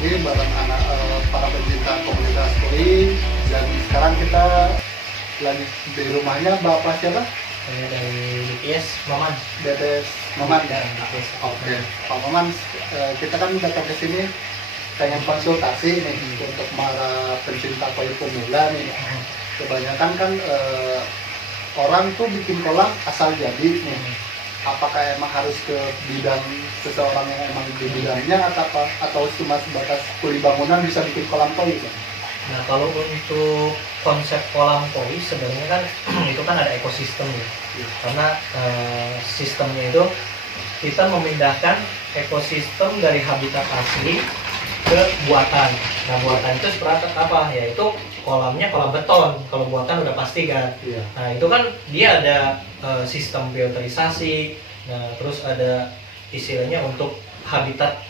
lagi bareng anak para pencinta komunitas koi. Dan sekarang kita lagi di rumahnya Bapak siapa? Saya dari BTS Maman. BTS Maman ya? BTS. Oke, Pak Maman, kita kan datang ke sini pengen konsultasi nih untuk para pencinta koi pemula nih. Kebanyakan kan orang tuh bikin kolam asal jadi nih. Apakah emang harus ke bidang seseorang yang emang di bidangnya atau cuma sebatas kuli bangunan bisa bikin kolam koi? Nah, kalau untuk konsep kolam koi sebenarnya kan itu kan ada ekosistem ya. Karena sistemnya itu kita memindahkan ekosistem dari habitat asli ke buatan. Nah, buatan itu seperti apa? Yaitu kolamnya kolam beton. Kalau buatan udah pasti kan. Iya. Nah, itu kan dia ada sistem filterisasi. Nah, terus ada istilahnya untuk habitat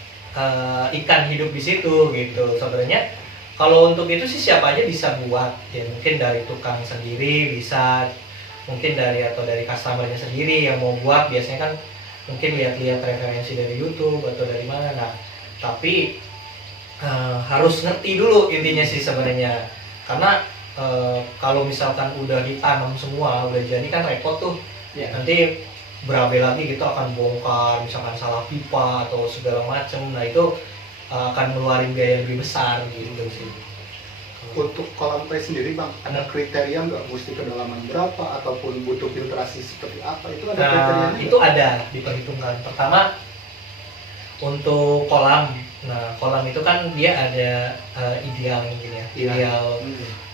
ikan hidup di situ gitu. Sebenarnya kalau untuk itu sih siapa aja bisa buat. Ya mungkin dari tukang sendiri bisa, mungkin dari customernya sendiri yang mau buat. Biasanya kan mungkin lihat-lihat referensi dari YouTube atau dari mana. Nah, tapi harus ngerti dulu intinya sih sebenarnya. Karena kalau misalkan udah ditanam semua, udah jadi kan repot tuh. Ya. Nanti berabe lagi gitu akan bongkar, misalkan salah pipa atau segala macam. Nah, itu akan ngeluarin biaya lebih besar gitu sih. Untuk kolam koi sendiri Bang, ada kriteria nggak mesti kedalaman berapa ataupun butuh filtrasi seperti apa? Itu ada Nah, kriterianya? itu ada diperhitungkan. Pertama untuk kolam. Nah, kolam itu kan dia ada ideal mungkin ya. Ideal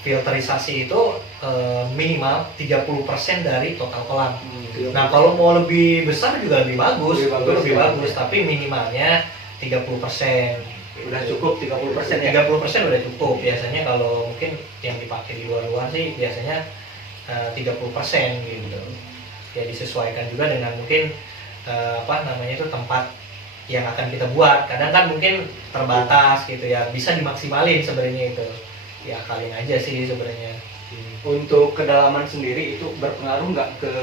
filterisasi itu minimal 30% dari total kolam. Nah, kalau mau lebih besar juga lebih bagus, lebih bagus, tapi minimalnya 30%. Udah cukup 30% ya? 30% udah cukup. Biasanya kalau mungkin yang dipakai di luar-luar sih biasanya 30% gitu. Ya disesuaikan juga dengan mungkin itu tempat yang akan kita buat. Kadang kan mungkin terbatas gitu ya, bisa dimaksimalin sebenarnya itu. Ya kalian aja sih sebenarnya. Untuk kedalaman sendiri itu berpengaruh nggak ke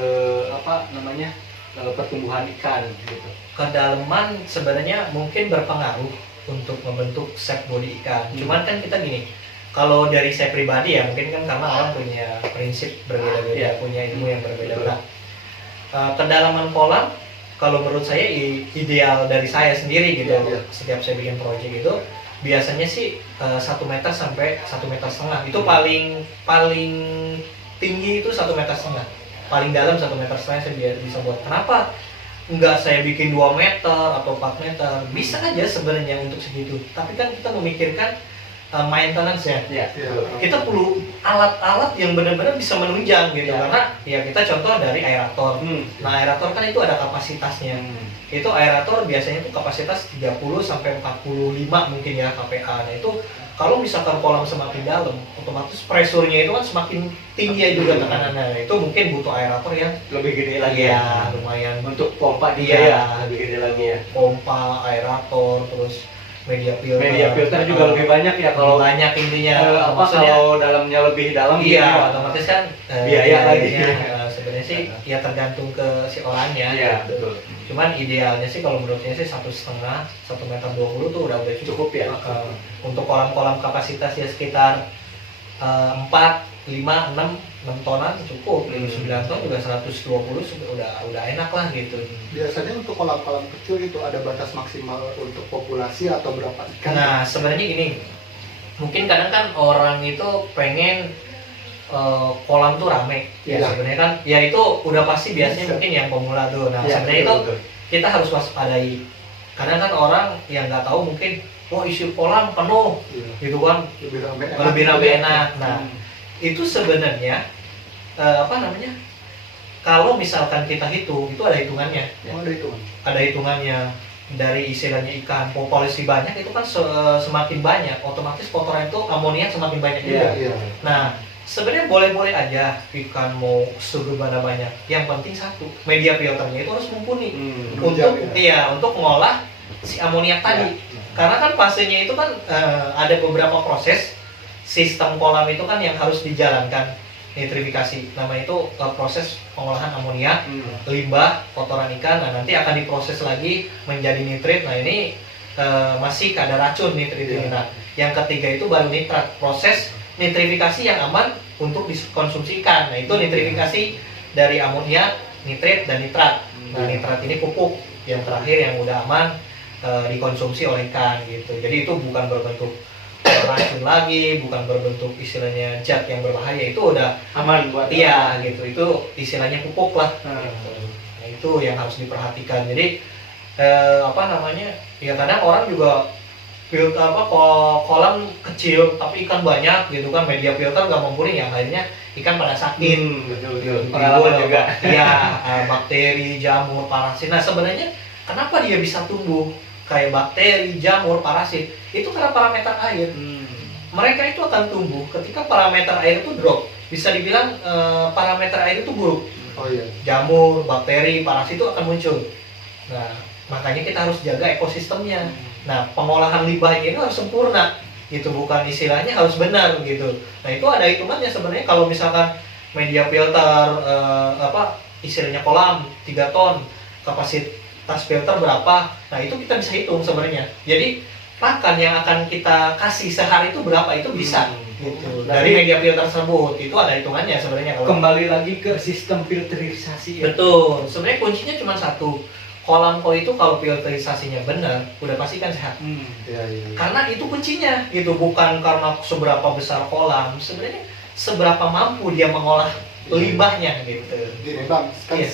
pertumbuhan ikan gitu? Kedalaman sebenarnya mungkin berpengaruh untuk membentuk shape body ikan. Cuman kan kita gini, kalau dari saya pribadi ya mungkin kan karena orang punya prinsip berbeda-beda, punya ilmu yang berbeda-beda. Kedalaman kolam kalau menurut saya ideal dari saya sendiri gitu. Setiap saya bikin proyek itu biasanya sih 1 meter sampai 1,5 meter. Itu paling tinggi itu 1,5 meter. Paling dalam 1,5 meter saya bisa buat. Kenapa enggak saya bikin 2 meter atau 4 meter? Bisa aja sebenarnya untuk segitu. Tapi kan kita memikirkan maintenance ya. Kita perlu alat-alat yang benar-benar bisa menunjang gitu. Karena ya kita contoh dari aerator. Nah, aerator kan itu ada kapasitasnya. Itu aerator biasanya itu kapasitas 30 sampai 45 mungkin ya kPa. Nah, itu kalau misalkan kolam semakin dalam, otomatis pressure-nya itu kan semakin tinggi juga tekanannya. Itu mungkin butuh aerator yang Lebih gede lagi ya, lumayan. Untuk pompa dia Iya, ya lebih gede lagi ya. Pompa, aerator, terus media Filter juga lebih banyak ya kalau banyak intinya. kalau dalamnya lebih dalam iya, otomatis kan biaya lagi. Sebenarnya sih ya tergantung ke si orangnya. Iya, gitu. betul. Cuman idealnya sih kalau menurut saya sih 1,5, 1,20 meter tuh udah Cukup ya. Untuk kolam-kolam kapasitas ya sekitar 4, 5, 6 tonan cukup. 9 ton juga 120 udah enak lah gitu. Biasanya untuk kolam-kolam kecil itu ada batas maksimal untuk populasi atau berapa ikan? Nah, sebenarnya gini, mungkin kadang kan orang itu pengen kolam tuh rame. Ya sebenarnya kan, ya itu udah pasti biasanya mungkin yang pemula tuh. Nah, sebenarnya itu kita harus waspadai. Kadang kan orang yang nggak tahu mungkin, isi kolam penuh, gitu kan, lebih rame enak. Nah, itu sebenarnya kalau misalkan kita hitung, itu ada hitungannya. Ada hitungannya. Dari istilahnya ikan populasi banyak itu kan semakin banyak, otomatis kotoran itu amonia semakin banyak juga. Nah, sebenarnya boleh-boleh aja ikan mau segimana banyak. Yang penting satu, media filternya itu harus mumpuni untuk mengolah si amoniak tadi. Karena kan fasenya itu kan ada beberapa proses sistem kolam itu kan yang harus dijalankan. Nitrifikasi, nama itu proses pengolahan amonia, limbah, kotoran ikan. Nah, nanti akan diproses lagi menjadi nitrit. Nah, ini masih kadar racun nitrit ini. Nah, yang ketiga itu baru nitrat, proses nitrifikasi yang aman untuk dikonsumsi ikan. Nah, itu nitrifikasi dari amonia, nitrit dan nitrat. Nah, nitrat ini pupuk yang terakhir yang udah aman dikonsumsi oleh ikan gitu. Jadi itu bukan berbentuk racun lagi, bukan berbentuk istilahnya zat yang berbahaya, itu udah aman buat iya gitu. Itu istilahnya pupuk lah. Gitu. Nah, itu yang harus diperhatikan. Jadi ya kadang orang juga filter kolam kecil tapi ikan banyak gitu kan, media filter nggak mumpuni, yang akhirnya ikan pada sakit. Betul. Pengalaman juga. Ya, bakteri, jamur, parasit. Nah, sebenarnya kenapa dia bisa tumbuh kayak bakteri, jamur, parasit? Itu karena parameter air. Mereka itu akan tumbuh ketika parameter air itu drop. Bisa dibilang parameter air itu buruk. Oh iya. Jamur, bakteri, parasit itu akan muncul. Nah, makanya kita harus jaga ekosistemnya. Nah, pengolahan limbah ini harus sempurna, gitu, bukan istilahnya harus benar gitu. Nah, itu ada hitungannya sebenarnya. Kalau misalkan media filter istilahnya kolam 3 ton, kapasitas filter berapa, nah itu kita bisa hitung sebenarnya. Jadi pakan yang akan kita kasih sehari itu berapa, itu bisa gitu. Dari media filter tersebut itu ada hitungannya sebenarnya. Kalau Kembali lagi ke sistem filterisasi ya. betul, sebenarnya kuncinya cuma satu. Kolam koi itu kalau filterisasinya benar, udah pasti kan sehat. Iya. Karena itu kuncinya gitu, bukan karena seberapa besar kolam, sebenarnya seberapa mampu dia mengolah limbahnya gitu. Gini Bang, kan Iya.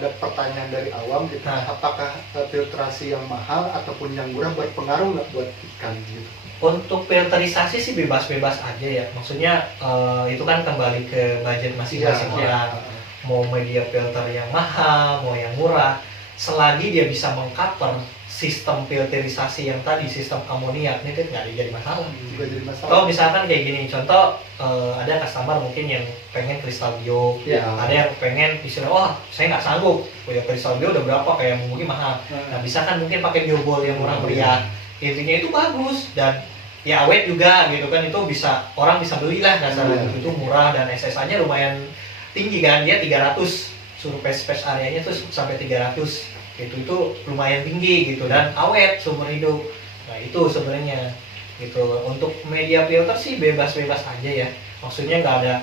ada pertanyaan dari awam gitu. Nah. Apakah filtrasi yang mahal ataupun yang murah berpengaruh nggak buat ikan gitu? Untuk filterisasi sih bebas-bebas aja ya. Maksudnya itu kan kembali ke budget masing-masing orang. Mau media filter yang mahal, mau yang murah, selagi dia bisa mengcover sistem filterisasi yang tadi, sistem amoniak, ini nggak jadi masalah. Juga jadi masalah. Kalau misalkan kayak gini, contoh ada customer mungkin yang pengen kristal bio, Ya. ada yang pengen istilah, wah saya nggak sanggup, punya kristal bio udah berapa, kayak mungkin mahal. Nah, bisa kan mungkin pakai biobol yang murah meriah, intinya itu bagus dan ya awet juga gitu kan, itu bisa orang bisa beli lah dasarnya. Itu murah dan SSA-nya lumayan tinggi kan, dia 300, surface space areanya tuh sampai 300 gitu, itu lumayan tinggi gitu dan awet seumur hidup. Nah, itu sebenarnya gitu. Untuk media filter sih bebas-bebas aja ya, maksudnya nggak ada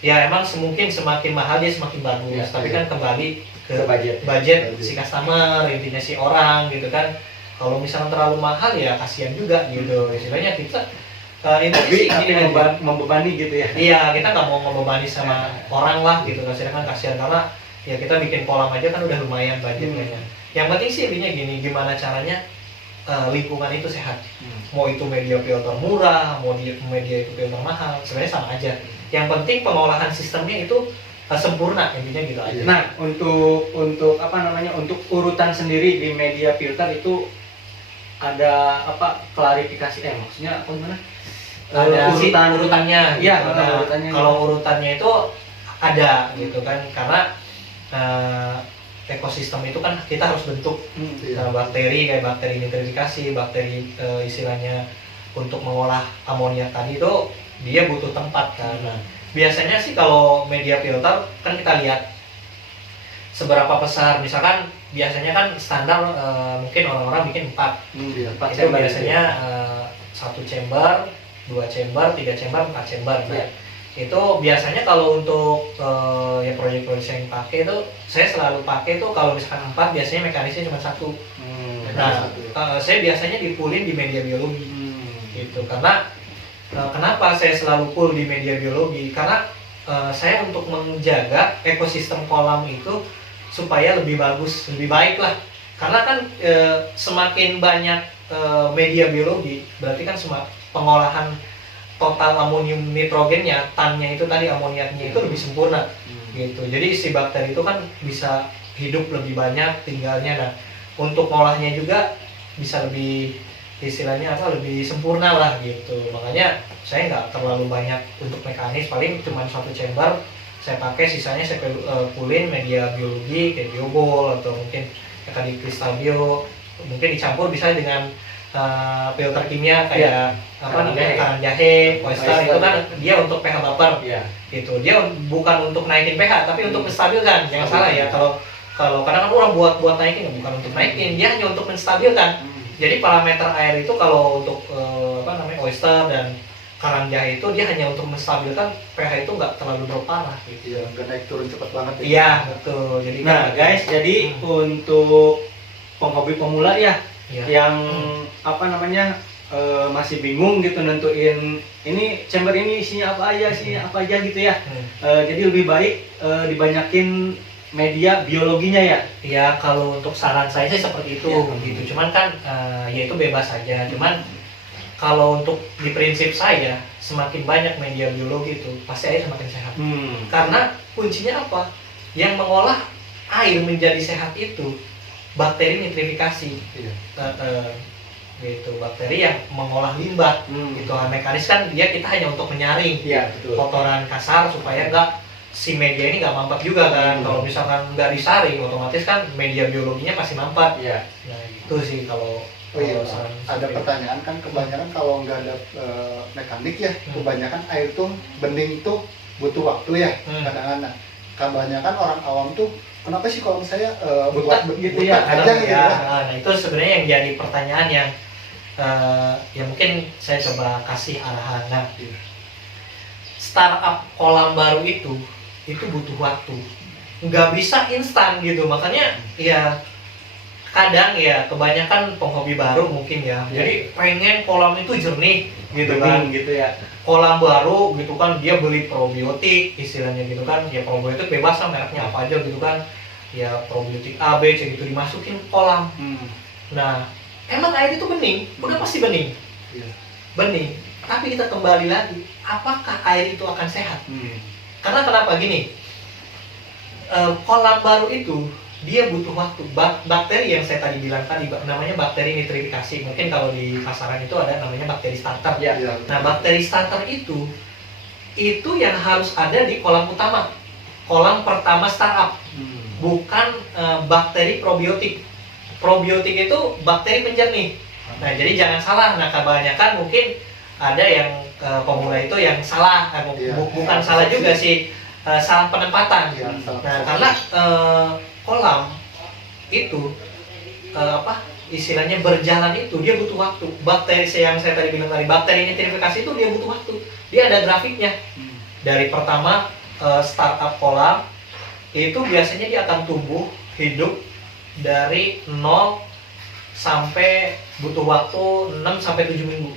ya, emang semungkin semakin mahal dia semakin bagus Ya, tapi kan kembali ke budget. budget si customer, intinya si orang gitu kan. Kalau misalnya terlalu mahal ya kasihan juga gitu, istilahnya kita intinya sih gini aja. Membebani gitu ya. Iya, kita nggak mau ngebebani sama orang lah gitu, kan kasihan, karena ya kita bikin kolam aja kan udah lumayan budgetnya. Yang penting sih intinya gini, gimana caranya lingkungan itu sehat. Mau itu media filter murah, mau media itu filter mahal, sebenarnya sama aja. Yang penting pengolahan sistemnya itu sempurna, intinya gitu aja. Nah, untuk apa namanya, untuk urutan sendiri di media filter itu ada apa klarifikasi? Maksudnya apa gimana? Ada sih urutannya. Iya, Nah, urutannya. kalau urutannya itu ada gitu kan, karena ekosistem itu kan kita harus bentuk. Bakteri kayak bakteri nitrifikasi, bakteri istilahnya untuk mengolah amonia tadi itu dia butuh tempat kan. Nah, biasanya sih kalau media filter kan kita lihat seberapa besar, misalkan biasanya kan standar mungkin orang-orang bikin 4. Itu biasanya 1 chamber, 2 chamber, 3 chamber, 4 chamber. Nah, itu biasanya kalau untuk ya proyek-proyek yang pakai itu, saya selalu pakai tuh kalau misalkan 4 biasanya mekanisnya cuma 1. Nah, saya biasanya dipulin di media biologi gitu, karena kenapa saya selalu pull di media biologi, karena saya untuk menjaga ekosistem kolam itu supaya lebih bagus, lebih baik lah. Karena kan semakin banyak media biologi, berarti kan pengolahan total amonium nitrogennya, tannya itu tadi, amoniaknya itu lebih sempurna gitu. Jadi si bakteri itu kan bisa hidup lebih banyak tinggalnya. Nah, untuk ngolahnya juga bisa lebih istilahnya lebih sempurna lah gitu. Makanya saya nggak terlalu banyak untuk mekanis, paling cuma 1 chamber saya pakai, sisanya saya pulin media biologi kayak biobol atau mungkin tadi kristal bio, mungkin dicampur bisa dengan filter kimia kayak karang jahe, oyster, itu kan dia untuk pH buffer gitu. Dia bukan untuk naikin pH tapi untuk menstabilkan. Jangan salah ya, kalau kadang-kadang orang buat naikin, bukan untuk naikin, dia hanya untuk menstabilkan. Jadi parameter air itu kalau untuk apa namanya oyster dan karang jahe itu dia hanya untuk menstabilkan pH itu nggak terlalu drop parah gitu. Iya, nggak naik turun cepat banget ya. Iya betul. Jadi Nah guys, jadi untuk penghobi pemula ya Iya. yang apa namanya masih bingung gitu nentuin ini chamber ini isinya apa aja gitu ya. Jadi lebih baik dibanyakin media biologinya ya. Ya kalau untuk saran saya sih seperti itu Iya. gitu. Cuman kan ya itu bebas saja. Cuman kalau untuk di prinsip saya semakin banyak media biologi itu pasti air semakin sehat. Karena kuncinya apa? Yang mengolah air menjadi sehat itu bakteri nitrifikasi. Iya. Gitu bakteri yang mengolah limbah. Gitu mekanis kan dia kita hanya untuk menyaring Iya betul. kotoran kasar supaya enggak si media ini nggak mampet juga kan. Kalau misalkan nggak disaring otomatis kan media biologinya pasti mampet. Iya. Nah itu sih kalau Oh iya, saran ada seperti itu. pertanyaan kan kebanyakan kalau nggak ada mekanik ya, kebanyakan air tuh bening tuh butuh waktu ya kadang-kadang. Kebanyakan orang awam tuh kenapa sih kalau saya Buta buat gitu buta ya, aja gitu ya, ya. nah itu sebenarnya yang jadi pertanyaan yang ya mungkin saya coba kasih arahan. Nah, Iya. startup kolam baru itu butuh waktu, nggak bisa instan gitu. Makanya ya kadang ya kebanyakan penghobi baru mungkin ya, jadi pengen kolam itu jernih gitu kan. Gitu ya. Kolam baru gitu kan dia beli probiotik istilahnya gitu kan, ya probiotik bebas lah mereknya apa aja gitu kan, ya probiotik A B C gitu dimasukin ke kolam. Nah emang air itu bening, udah pasti bening, Iya. bening. Tapi kita kembali lagi, apakah air itu akan sehat? Karena kenapa gini, kolam baru itu dia butuh waktu. Bakteri yang saya tadi bilang tadi namanya bakteri nitrifikasi. Mungkin kalau di pasaran itu ada namanya bakteri starter. Ya. Iya. Nah bakteri starter itu yang harus ada di kolam utama, kolam pertama startup, bukan bakteri probiotik. Probiotik itu bakteri penjernih. Nah jadi jangan salah. Nah kebanyakan mungkin ada yang pemula itu yang salah, Iya. bukan salah juga sih, salah penempatan. Iya, Nah karena kolam itu apa istilahnya berjalan itu dia butuh waktu. Bakteri yang saya tadi bilang tadi, bakteri nitrifikasi itu dia butuh waktu. Dia ada grafiknya. Dari pertama startup kolam itu biasanya dia akan tumbuh hidup dari 0 sampai butuh waktu 6 sampai 7 minggu.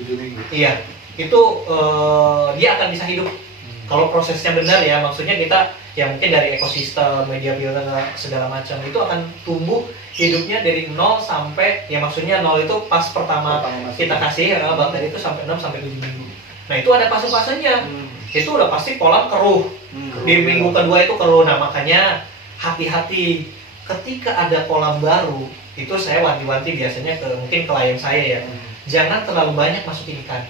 7 minggu. Iya, itu dia akan bisa hidup. Kalau prosesnya benar ya, maksudnya kita ya mungkin dari ekosistem, media biota segala macam itu akan tumbuh hidupnya dari 0 sampai ya maksudnya 0 itu pas pertama Pertama masuk. kita kasih bakteri itu sampai 6 sampai 7 minggu. Nah, itu ada fase-fasenya. Itu udah pasti kolam keruh. Di minggu kedua itu keruh. Nah, makanya hati-hati ketika ada kolam baru, itu saya wanti-wanti biasanya ke mungkin klien saya ya. Jangan terlalu banyak masukin ikan.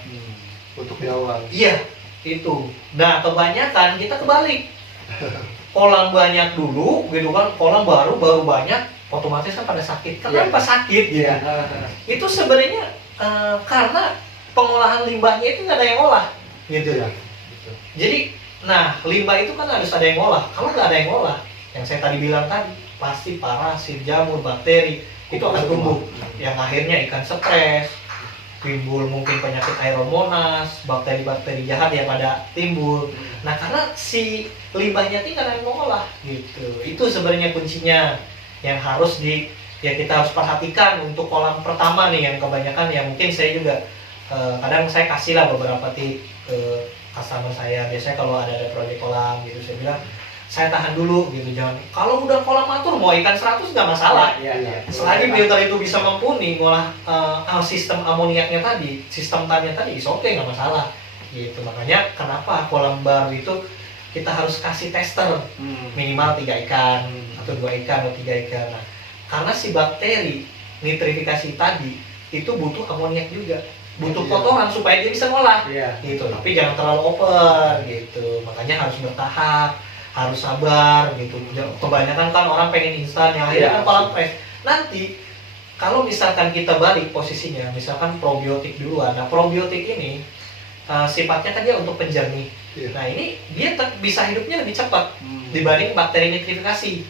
Untuk di awal. Iya, itu. Nah, kebanyakan kita kebalik. Kolam banyak dulu, gitu kan, kolam baru banyak, otomatis kan pada sakit. Kenapa sakit? Gitu. Itu sebenarnya karena pengolahan limbahnya itu nggak ada yang olah, gitu ya. Jadi, nah limbah itu kan harus ada yang olah. Kalau nggak ada yang olah, yang saya tadi bilang tadi, pasti parasit, jamur, bakteri itu akan tumbuh. Yang akhirnya ikan stres, timbul mungkin penyakit aeromonas, bakteri-bakteri jahat yang pada timbul. Nah karena si limbahnya tinggal yang mengolah gitu. Itu sebenarnya kuncinya yang harus ya kita harus perhatikan untuk kolam pertama nih, yang kebanyakan ya mungkin saya juga kadang saya kasih lah beberapa tips ke customer saya. Biasanya kalau ada proyek kolam gitu saya bilang saya tahan dulu gitu, jangan kalau udah kolam atur mau ikan 100 nggak masalah. Selagi filter itu bisa mumpuni ngolah sistem amoniaknya tadi, sistem tannya tadi, oke nggak masalah gitu. Makanya kenapa kolam baru itu kita harus kasih tester minimal 3 ikan atau 2 ikan atau 3 ikan. Nah, karena si bakteri nitrifikasi tadi itu butuh amoniak juga, butuh kotoran supaya dia bisa ngolah gitu. Tapi jangan terlalu over gitu, makanya harus bertahap, harus sabar gitu. Kebanyakan kan orang pengen instan, yang akhirnya kan kolam fresh. Nanti kalau misalkan kita balik posisinya, misalkan probiotik duluan. Nah probiotik ini sifatnya kan dia untuk penjernih. Nah ini dia bisa hidupnya lebih cepat dibanding bakteri nitrifikasi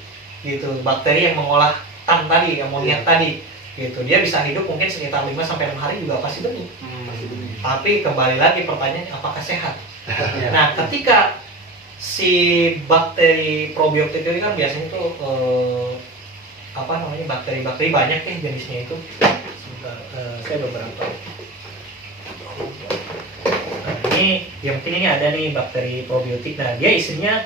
gitu. Bakteri yang mengolah tan tadi, amoniak tadi gitu. Dia bisa hidup mungkin sekitar 5 sampai 6 hari juga pasti benih. Masih benih. Tapi kembali lagi pertanyaannya apakah sehat? Iya. Nah, ketika si bakteri probiotik ini kan biasanya tuh bakteri-bakteri banyak ya jenisnya itu. Sebentar, saya beberapa. Nah, ini yang mungkin ini ada nih bakteri probiotik. Nah, dia isinya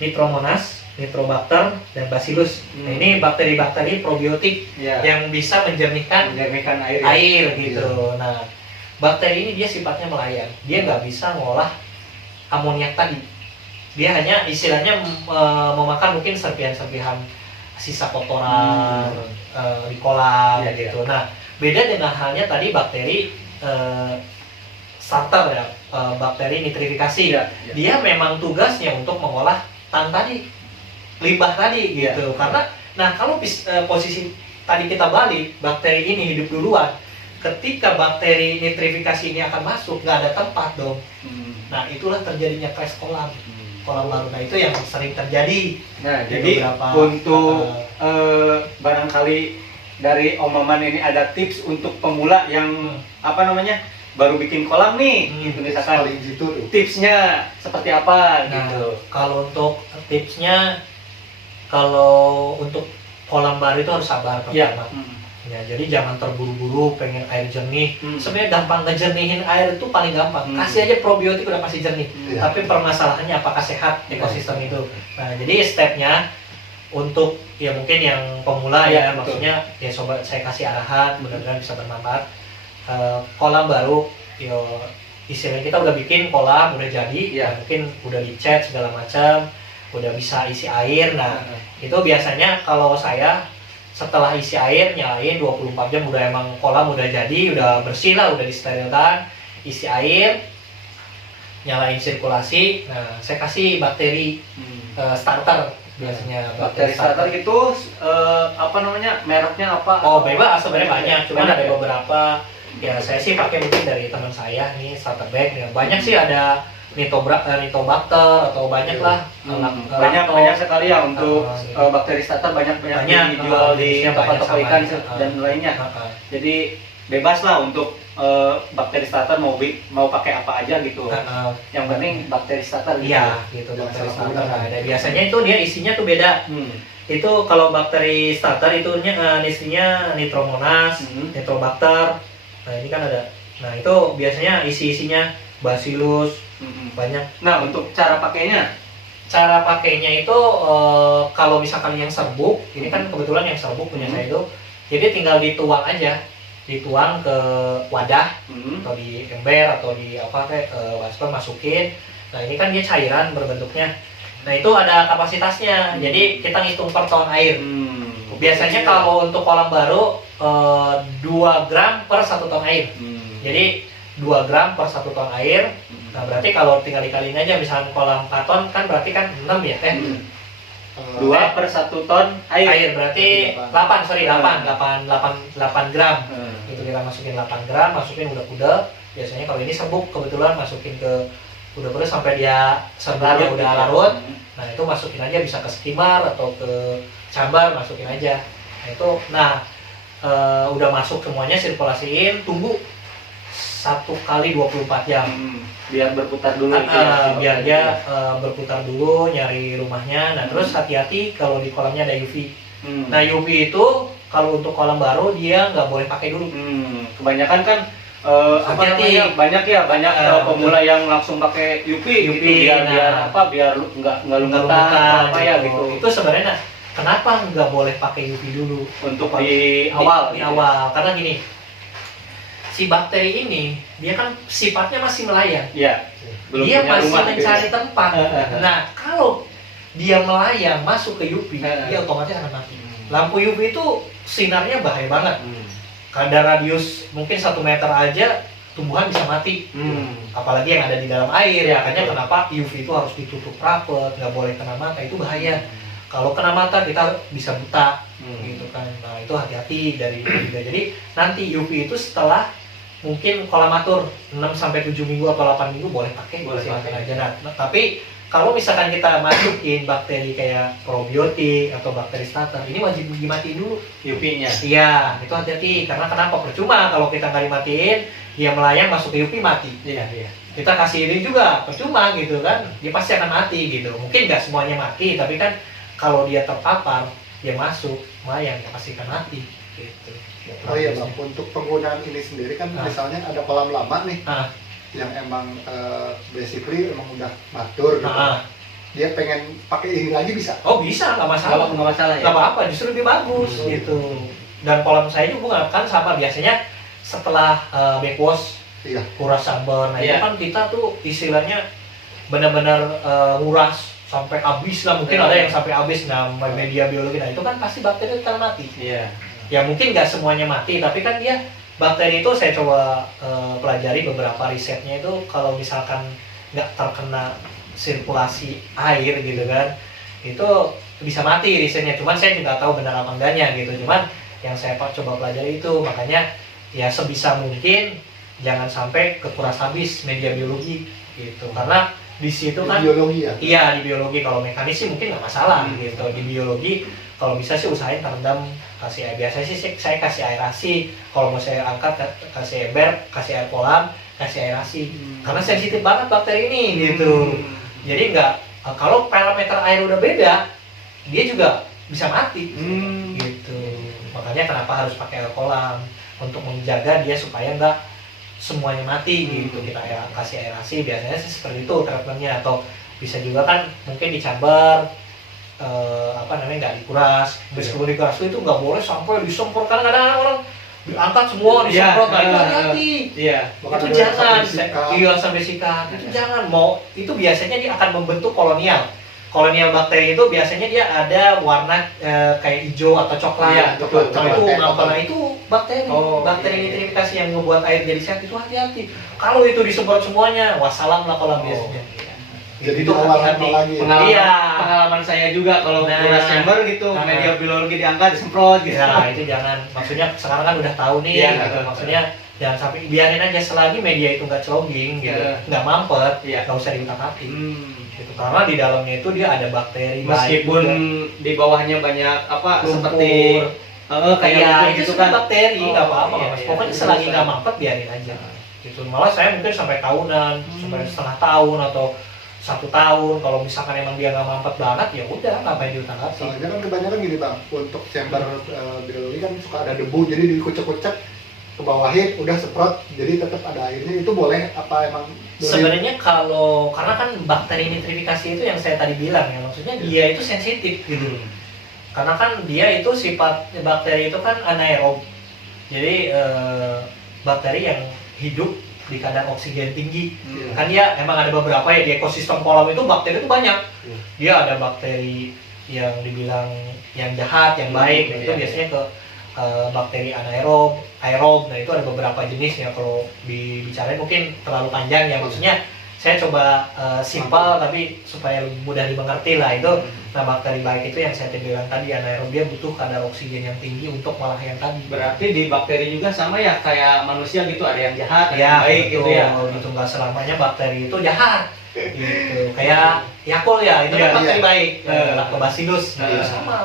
Nitromonas, Nitrobacter, dan Bacillus. Nah, ini bakteri-bakteri probiotik Iya. yang bisa menjernihkan Menjernihkan air. air gitu. Nah, bakteri ini dia sifatnya melayang. Dia nggak bisa ngolah amoniak tadi. Dia hanya istilahnya memakan mungkin serpihan-serpihan sisa kotoran di kolam Iya, gitu. Nah, beda dengan halnya tadi bakteri starter ya, bakteri nitrifikasi. Iya. Dia memang tugasnya untuk mengolah tang tadi, limbah tadi gitu. Karena nah kalau posisi tadi kita balik, bakteri ini hidup duluan. Ketika bakteri nitrifikasi ini akan masuk, nggak ada tempat dong. Nah, itulah terjadinya crash kolam baru. Nah, itu yang sering terjadi. Nah, di jadi beberapa, untuk barangkali dari Om Maman ini ada tips untuk pemula yang baru bikin kolam nih, gitu misalkan. Paling gitu tuh. Tipsnya seperti apa Nah, gitu. kalau untuk tipsnya, kalau untuk kolam baru itu harus sabar Iya. pertama. Ya, jadi jangan terburu-buru pengen air jernih. Hmm. Sebenarnya gampang ngejernihin air itu paling gampang. Hmm. Kasih aja probiotik udah pasti jernih. Iya. Tapi permasalahannya apakah sehat ekosistem itu. Nah, jadi stepnya untuk ya mungkin yang pemula Iya, ya, betul. maksudnya ya sobat saya kasih arahan, mudah-mudahan bisa bermanfaat. Kolam baru, yo istilahnya kita udah bikin kolam, udah jadi, Iya. mungkin udah dicat segala macam, udah bisa isi air. Nah, itu biasanya kalau saya setelah isi air nyalain 24 jam udah emang kolam udah jadi, udah bersih lah, udah disterilkan, isi air, nyalain sirkulasi. Nah, saya kasih bakteri starter biasanya. Bakteri starter itu mereknya apa? Oh, bebas sebenarnya banyak, cuman Banyak ada ya? beberapa ya saya sih pakai mungkin dari teman saya nih starter bag. Ya, banyak sih ada Nitrobacter atau banyak lah. Banyak sekali ya untuk gitu. bakteri starter banyak Banyak, dijual di jenisnya banyak toko-toko sama ikan ya. dan lainnya. Heeh. Jadi bebas lah untuk bakteri starter mau pakai apa aja gitu. Heeh. Yang penting bakteri starter gitu. Iya, gitu Jangan bakteri salah starter. penggunaan. Nah, dan biasanya itu dia isinya tuh beda. Itu kalau bakteri starter itu isinya Nitromonas, Nitrobacter. Nah, ini kan ada. Nah, itu biasanya isinya Bacillus banyak. Nah, untuk cara pakainya, Cara pakainya itu kalau misalkan yang serbuk, ini kan kebetulan yang serbuk punya saya itu, jadi tinggal dituang aja, dituang ke wadah atau di ember atau di baskom masukin. Nah, ini kan dia cairan berbentuknya. Nah, itu ada kapasitasnya. Jadi kita ngitung per ton air. Biasanya kalau untuk kolam baru 2 gram per 1 ton air. Jadi 2 gram per 1 ton air. Nah, berarti kalau tinggal dikaliin aja, misalnya kolam 4 ton kan berarti kan 6 ya, 2 per 1 ton air. air berarti 8 gram. Itu kita masukin 8 gram, masukin udah. Biasanya kalau ini serbuk kebetulan masukin ke udah sampai dia sebenarnya udah larut. Nah, itu masukin aja, bisa ke steamer atau ke chamber, masukin aja. Nah, itu udah masuk semuanya, sirkulasiin, tunggu 1 kali 24 jam. Biar berputar dulu Biar dia berputar dulu, nyari rumahnya. Nah, terus hati-hati kalau di kolamnya ada UV. Nah, UV itu kalau untuk kolam baru dia nggak boleh pakai dulu. Kebanyakan kan Hati-hati. banyak pemula yang langsung pakai UV gitu, biar nggak lumutan apa ya gitu. Itu sebenarnya kenapa nggak boleh pakai UV dulu Untuk di awal di gitu. awal, karena gini, si bakteri ini dia kan sifatnya masih melayang. Iya. Belum Dia punya masih rumah gitu mencari ya. tempat. Nah, kalau dia melayang masuk ke UV, dia otomatis akan mati. Lampu UV itu sinarnya bahaya banget. Kadar radius mungkin 1 meter aja tumbuhan bisa mati. Apalagi yang ada di dalam air. Makanya kenapa UV itu harus ditutup rapat, nggak boleh kena mata, itu bahaya. Kalau kena mata kita bisa buta, gitu kan. Nah, itu hati-hati dari juga. Jadi nanti UV itu setelah mungkin kolamatur 6 sampai 7 minggu atau 8 minggu boleh pakai, Boleh silakan pakai. aja. Nah, tapi kalau misalkan kita masukin bakteri kayak probiotik atau bakteri starter, ini wajib dimatiin dulu. UV-nya. Iya, itu hati-hati. Karena kenapa? Percuma kalau kita nggak dimatiin, dia melayang masuk ke UV mati. Iya, iya. Kita kasih ini juga percuma gitu kan, dia pasti akan mati gitu. Mungkin nggak semuanya mati, tapi kan kalau dia terpapar, dia masuk melayang, dia pasti akan mati. Gitu. Oh iya Bang, untuk penggunaan ini sendiri kan Ah. misalnya ada kolam lama nih Ah, yang emang basically emang udah matur gitu. ah. Dia pengen pakai ini lagi bisa. Oh bisa, nggak masalah. Nggak masalah ya. Nggak apa-apa, justru lebih bagus gitu. Dan kolam saya juga kan sama biasanya setelah backwash, Iya. kuras sabun, nah itu Iya. kan kita tuh istilahnya benar-benar nguras sampai habis lah, mungkin Iya. ada yang sampai habis, nah media biologi, nah itu kan pasti bakteri itu akan mati. Iya. Ya mungkin nggak semuanya mati, tapi kan dia bakteri itu saya coba pelajari beberapa risetnya itu kalau misalkan nggak terkena sirkulasi air gitu kan, itu bisa mati risetnya. Cuman saya juga tahu benar apa enggaknya gitu. Cuman yang saya coba pelajari itu, makanya ya sebisa mungkin jangan sampai kekuras habis media biologi gitu. Karena di situ Di kan biologi ya. iya di biologi, kalau mekanis sih mungkin nggak masalah gitu. Di biologi kalau bisa sih usahain terendam, kasih air. Biasanya sih saya kasih aerasi. Kalau mau saya angkat kasih ember, kasih air kolam, kasih aerasi. Karena sensitif banget bakteri ini gitu. Jadi nggak kalau parameter air udah beda, dia juga bisa mati gitu. Makanya kenapa harus pakai air kolam untuk menjaga dia supaya nggak semuanya mati gitu. Kita kasih aerasi, biasanya sih seperti itu treatmentnya. Atau bisa juga kan mungkin dicambar, nggak dikuras. Meskipun dikuras itu nggak boleh sampai disemprot, karena kadang orang diangkat semua disemprot, nah itu hati-hati. Iya. Bahkan Itu ada yang jangan, sampai sikat. iya sampai sikat. Itu jangan, mau itu biasanya dia akan membentuk kolonial. Kolonial bakteri itu biasanya dia ada warna kayak hijau atau coklat. Iya, betul. Nah itu Coklat. nah itu bakteri, Oh, bakteri iya. nitrifikasi yang membuat air jadi sehat, itu hati-hati. Kalau itu disemprot semuanya, wassalam lah kolam biasanya. Jadi Itu diolah hati-hati. lagi. Pengalaman, Iya. pengalaman saya juga kalau Nah. kuras chamber gitu, Nah. media biologi diangkat disemprot gitu. Ya itu jangan, maksudnya sekarang kan udah tahu nih, Iya, gitu. betul. Maksudnya jangan sampai, biarin aja selagi media itu nggak celobing gitu, Iya. nggak mampet, Iya. nggak usah diutak-atik. Hmm. Gitu. Karena di dalamnya itu dia ada bakteri Meskipun baik di bawahnya banyak apa juga. seperti Lumpur, kayak ya lumpur itu gitu kan kan. bakteri, nggak Oh, apa-apa iya, Mas. iya. Pokoknya selagi nggak mampet biarin aja. Gitu. Malah saya mungkin sampai tahunan, sampai setengah tahun atau 1 tahun. Kalau misalkan emang dia nggak mampet banget, ya udah ngapain diutak-atik. Soalnya kan kebanyakan gini Bang, untuk chamber biologi kan suka ada debu, jadi dikucek-kucek ke bawahin, udah semprot, jadi tetap ada airnya. Itu boleh apa emang? Sebenarnya kalau karena kan bakteri nitrifikasi itu yang saya tadi bilang ya, maksudnya dia itu sensitif gitu. Karena kan dia itu sifat bakteri itu kan anaerob. Jadi bakteri yang hidup di kadar oksigen tinggi. Kan dia emang ada beberapa ya di ekosistem kolam itu, bakteri itu banyak. Dia ada bakteri yang dibilang yang jahat, yang baik, nah itu biasanya ke bakteri anaerob, aerob. Nah itu ada beberapa jenis ya, kalau dibicarain mungkin terlalu panjang ya, maksudnya saya coba simpel tapi supaya lebih mudah dimengerti lah itu. Nah bakteri baik itu yang saya bilang tadi anaerob, dia butuh kadar oksigen yang tinggi untuk malah yang tadi. Berarti di bakteri juga sama ya kayak manusia gitu, ada yang jahat, ada Ya, yang baik gitu ya. Gitu, nggak selamanya bakteri itu jahat. Gitu. Kayak Yakult ya, itu kan Iya, bakteri iya. baik, Iya. Lactobacillus. Nah, Iya. sama.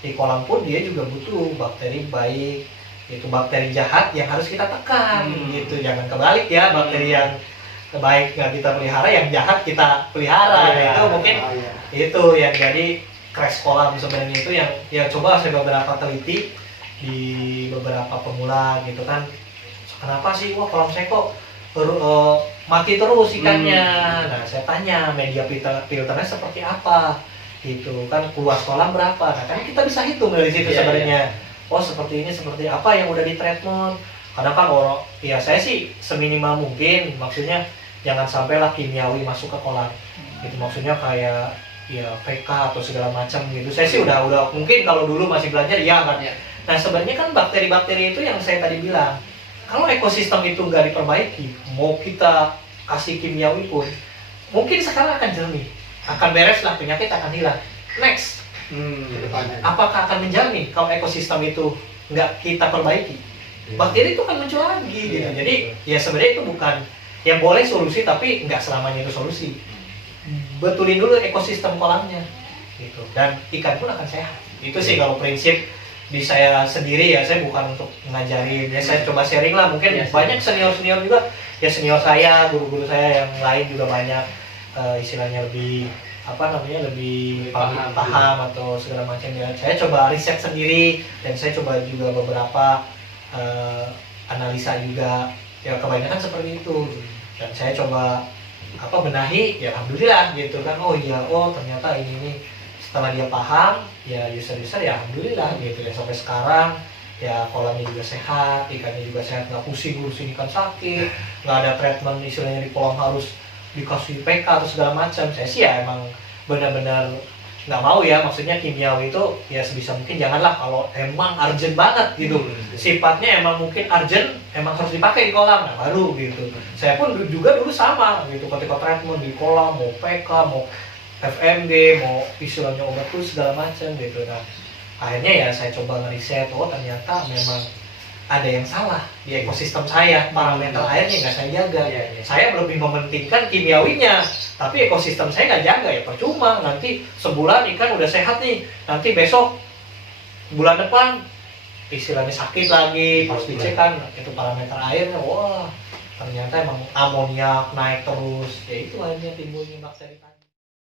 Di kolam pun dia juga butuh bakteri baik. Itu bakteri jahat yang harus kita tekan. Gitu. Jangan kebalik ya, bakteri yang baik nggak kita pelihara, yang jahat kita pelihara. Iya. Itu mungkin Ah, iya. itu yang jadi crash kolam sebenarnya, itu yang ya coba saya beberapa teliti di beberapa pemula gitu kan, kenapa sih wah kolam saya kok mati terus ikannya. Nah saya tanya media filternya seperti apa gitu kan, luas kolam berapa, nah kan kita bisa hitung dari situ Iya, sebenarnya. Oh seperti ini, seperti apa yang udah di treatment. Kadang kan orang, ya saya sih seminimal mungkin, maksudnya jangan sampailah kimiawi masuk ke kolam gitu, maksudnya kayak ya PK atau segala macam gitu. Saya sih udah mungkin kalau dulu masih belajar ya kan. Iya. Nah sebenarnya kan bakteri-bakteri itu yang saya tadi bilang, kalau ekosistem itu nggak diperbaiki, mau kita kasih kimiawi pun mungkin sekarang akan jernih, akan beres lah, penyakit akan hilang. Next, Kedepannya. apakah akan menjamin kalau ekosistem itu nggak kita perbaiki? Bakteri itu akan muncul lagi gitu. Iya, Jadi ya sebenarnya itu bukan, yang boleh solusi tapi nggak selamanya itu solusi. betulin dulu ekosistem kolamnya gitu, dan ikan pun akan sehat. Itu sih kalau prinsip di saya sendiri ya. Saya bukan untuk ngajarin ya, saya coba sharing lah. Mungkin Iya, banyak senior juga ya, senior saya, guru-guru saya yang lain juga banyak istilahnya lebih apa namanya, lebih paham atau segala macam ya. Saya coba riset sendiri dan saya coba juga beberapa analisa juga ya, kebanyakan seperti itu. Dan saya coba benahi ya, alhamdulillah gitu kan. Oh iya, oh ternyata ini setelah dia paham ya, user ya alhamdulillah gitu ya, sampai sekarang ya kolamnya juga sehat, ikannya juga sehat, nggak pusing ngurusin ikan sakit, nggak ada treatment istilahnya di kolam harus dikasih PK atau segala macam. Saya sih ya emang benar-benar nggak mau ya, maksudnya kimiawi itu ya sebisa mungkin janganlah kalau emang urgent banget gitu. Sifatnya emang mungkin urgent, emang harus dipakai di kolam, nah baru gitu. Saya pun juga dulu sama gitu, ketika treatment di kolam mau PK, mau FMG, mau istilahnya obat tuh segala macam gitu. Nah akhirnya ya saya coba ngeriset, oh ternyata memang ada yang salah di ekosistem saya, parameter airnya nggak saya jaga. Saya lebih mementingkan kimiawinya, tapi ekosistem saya nggak jaga ya percuma. Nanti sebulan ikan udah sehat nih, nanti besok bulan depan istilahnya sakit lagi, harus dicek kan itu parameter airnya. Wah ternyata emang amoniak naik terus, ya itu akhirnya timbulnya bakteri.